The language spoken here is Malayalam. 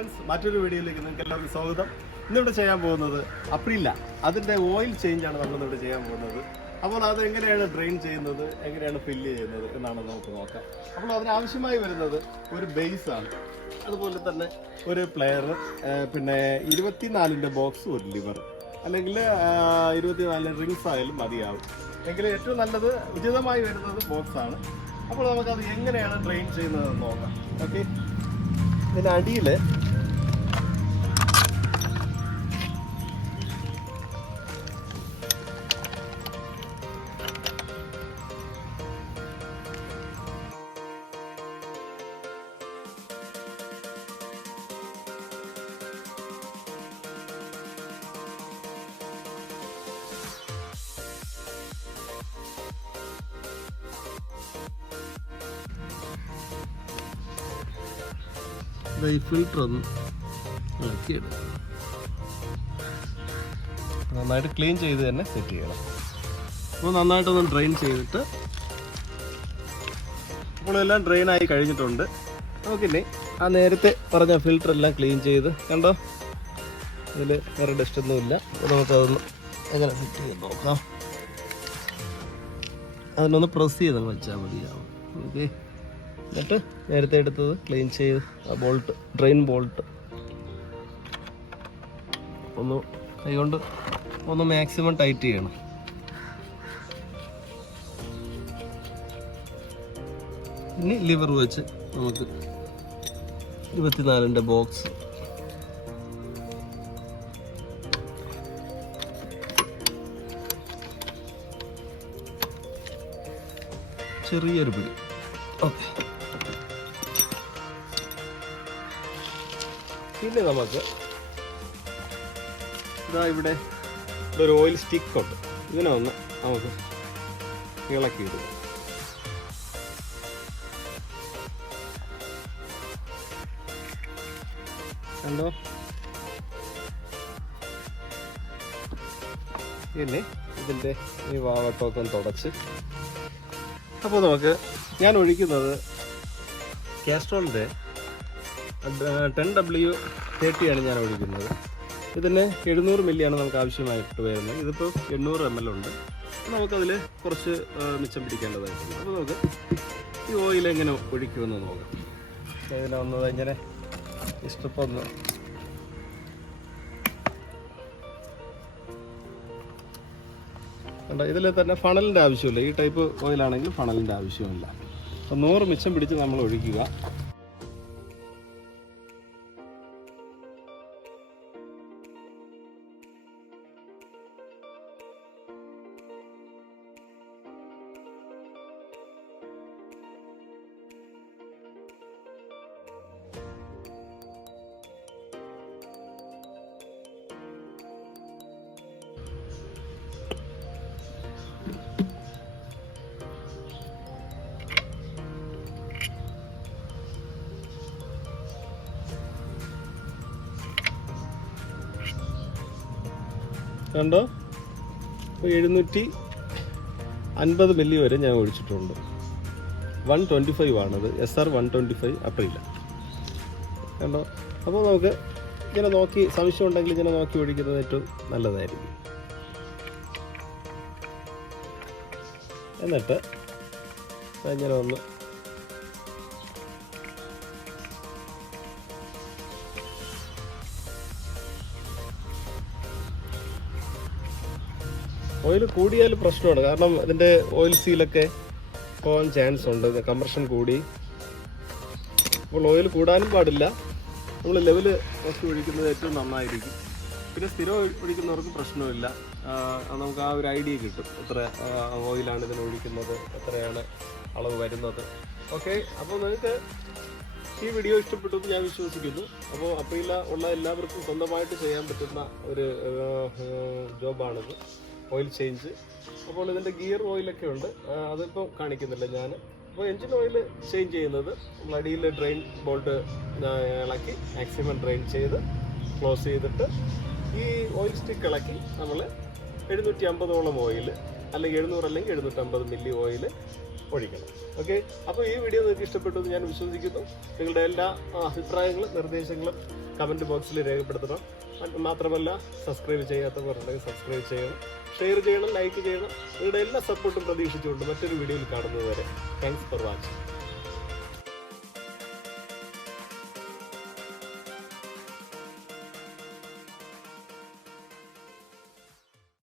ഫ്രണ്ട്സ്, മറ്റൊരു വീഡിയോയിലേക്ക് നിങ്ങൾക്ക് എല്ലാവർക്കും സ്വാഗതം. ഇന്നിവിടെ ചെയ്യാൻ പോകുന്നത് അപ്രില്ല അതിൻ്റെ ഓയിൽ ചേഞ്ചാണ് നമ്മളിവിടെ ചെയ്യാൻ പോകുന്നത്. അപ്പോൾ അത് എങ്ങനെയാണ് ഡ്രെയിൻ ചെയ്യുന്നത്, എങ്ങനെയാണ് ഫില്ല് ചെയ്യുന്നത് എന്നാണ് നമുക്ക് നോക്കാം. അപ്പോൾ അതിനാവശ്യമായി വരുന്നത് ഒരു ബേസാണ്, അതുപോലെ തന്നെ ഒരു പ്ലെയർ, പിന്നെ 24-ൻ്റെ ബോക്സ്, ഒരു ലിവർ, അല്ലെങ്കിൽ 24 റിങ്സ് ആയാലും മതിയാവും. എങ്കിലും ഏറ്റവും നല്ലത് ഉചിതമായി വരുന്നത് ബോക്സാണ്. അപ്പോൾ നമുക്കത് എങ്ങനെയാണ് ഡ്രെയിൻ ചെയ്യുന്നതെന്ന് നോക്കാം. ഓക്കെ, ഇതിൻ്റെ അടിയിൽ ഈ ഫിൽറ്റർ ഒന്ന് ഇളക്കിയെടുക്കും. നന്നായിട്ട് ക്ലീൻ ചെയ്ത് തന്നെ സെറ്റ് ചെയ്യണം. അപ്പോൾ നന്നായിട്ടൊന്ന് ഡ്രെയിൻ ചെയ്തിട്ട്, അപ്പോൾ എല്ലാം ഡ്രെയിൻ ആയി കഴിഞ്ഞിട്ടുണ്ട്. നമുക്കില്ലേ ആ നേരത്തെ പറഞ്ഞ ഫിൽറ്റർ എല്ലാം ക്ലീൻ ചെയ്ത്, കണ്ടോ ഇതിൽ വേറെ ഡസ്റ്റൊന്നുമില്ല. അപ്പോൾ നമുക്കതൊന്ന് എങ്ങനെ സെറ്റ് ചെയ്ത് നോക്കാം. അതിനൊന്ന് പ്രസ് ചെയ്ത് വെച്ചാൽ മതിയാവും. ഓക്കെ, എന്നിട്ട് നേരത്തെ എടുത്തത് ക്ലീൻ ചെയ്ത് ആ ബോൾട്ട്, ഡ്രെയിൻ ബോൾട്ട് ഒന്ന് കൈകൊണ്ട് ഒന്ന് മാക്സിമം ടൈറ്റ് ചെയ്യണം. ഇനി ലിവർ വെച്ച് നമുക്ക് 24-ൻ്റെ ബോക്സ് ചെറിയൊരു പിടി. ഓക്കെ, പിന്നെ നമുക്ക് ഇതാ ഇവിടെ ഒരു ഓയിൽ സ്റ്റിക്ക് ഉണ്ട്. ഇതിനെ ഒന്ന് നമുക്ക് ഇളക്കിയിടുക. കണ്ടോ, പിന്നെ ഇതിൻ്റെ ഈ വാവട്ടമൊക്കെ തുടച്ച്. അപ്പോൾ നമുക്ക് ഞാൻ ഒഴിക്കുന്നത് കാസ്ട്രോളിൻ്റെ 10W30 ആണ് ഞാൻ ഒഴിക്കുന്നത്. ഇതിന് 700 മില്ലിയാണ് നമുക്ക് ആവശ്യമായിട്ട് വരുന്നത്. ഇതിപ്പോൾ 800 ml ഉണ്ട്. നമുക്കതിൽ കുറച്ച് മിച്ചം പിടിക്കേണ്ടതായിട്ടുണ്ട്. അപ്പോൾ നമുക്ക് ഈ ഓയിൽ എങ്ങനെ ഒഴിക്കുമെന്ന് നോക്കാം. ഇതിനെ വന്നത് ഇങ്ങനെ ഇഷ്ടപ്പൊന്ന് കണ്ട, ഇതിൽ തന്നെ ഫണലിൻ്റെ ആവശ്യമില്ല. ഈ ടൈപ്പ് ഓയിലാണെങ്കിൽ ഫണലിൻ്റെ ആവശ്യമില്ല. അപ്പോൾ 100 മിച്ചം പിടിച്ച് നമ്മൾ ഒഴിക്കുക. കണ്ടോ, ഇപ്പോൾ 750 മില്ലി വരെ ഞാൻ ഒഴിച്ചിട്ടുണ്ട്. 125 ആണത്, SR 125 അപ്രില്ല. കണ്ടോ, അപ്പോൾ നമുക്ക് ഇങ്ങനെ നോക്കി, സംശയം ഉണ്ടെങ്കിൽ ഇങ്ങനെ നോക്കി ഒഴിക്കുന്നത് ഏറ്റവും നല്ലതായിരിക്കും. എന്നിട്ട് ഇങ്ങനെ ഒന്ന് ഓയിൽ കൂടിയാൽ പ്രശ്നമാണ്. കാരണം ഇതിൻ്റെ ഓയിൽ സീലൊക്കെ പോകാൻ ചാൻസ് ഉണ്ട്, കംപ്രഷൻ കൂടി. അപ്പോൾ ഓയിൽ കൂടാനും പാടില്ല. നമ്മൾ ലെവല് നോക്കി ഒഴിക്കുന്നത് ഏറ്റവും നന്നായിരിക്കും. പിന്നെ സ്ഥിരം ഒഴിക്കുന്നവർക്ക് പ്രശ്നമില്ല. നമുക്ക് ആ ഒരു ഐഡിയ കിട്ടും, എത്ര ഓയിലാണ് ഇതിന് ഒഴിക്കുന്നത്, എത്രയാണ് അളവ് വരുന്നത്. ഓക്കെ, അപ്പോൾ നിങ്ങൾക്ക് ഈ വീഡിയോ ഇഷ്ടപ്പെട്ടു എന്ന് ഞാൻ വിശ്വസിക്കുന്നു. അപ്പോൾ അപ്രില്ല ഉള്ള എല്ലാവർക്കും സ്വന്തമായിട്ട് ചെയ്യാൻ പറ്റുന്ന ഒരു ജോബാണിത്, ഓയിൽ ചേഞ്ച്. അപ്പോൾ ഇതിൻ്റെ ഗിയർ ഓയിലൊക്കെ ഉണ്ട്, അതിപ്പോൾ കാണിക്കുന്നില്ല ഞാൻ. അപ്പോൾ എൻജിൻ ഓയിൽ ചേഞ്ച് ചെയ്യുന്നത് നമ്മൾ അടിയിൽ ഡ്രെയിൻ ബോൾട്ട് ഇളക്കി മാക്സിമം ഡ്രെയിൻ ചെയ്ത് ക്ലോസ് ചെയ്തിട്ട് ഈ ഓയിൽ സ്റ്റിക്ക് ഇളക്കി നമ്മൾ 750ഓളം ഓയിൽ അല്ലെങ്കിൽ 700 അല്ലെങ്കിൽ 750 മില്ലി ഓയിൽ ഒഴിക്കണം. ഓക്കെ, അപ്പോൾ ഈ വീഡിയോ നിങ്ങൾക്ക് ഇഷ്ടപ്പെട്ടു എന്ന് ഞാൻ വിശ്വസിക്കുന്നു. നിങ്ങളുടെ എല്ലാ അഭിപ്രായങ്ങളും നിർദ്ദേശങ്ങളും കമൻറ്റ് ബോക്സിൽ രേഖപ്പെടുത്തണം. മാത്രമല്ല, സബ്സ്ക്രൈബ് ചെയ്യാത്തവരുണ്ടെങ്കിൽ സബ്സ്ക്രൈബ് ചെയ്യണം, ഷെയർ ചെയ്യണം, ലൈക്ക് ചെയ്യണം. നിങ്ങളുടെ എല്ലാ സപ്പോർട്ടും പ്രതീക്ഷിച്ചുകൊണ്ട് മറ്റൊരു വീഡിയോയിൽ കാണുന്നത് വരെ താങ്ക്സ് ഫോർ വാച്ചിങ്.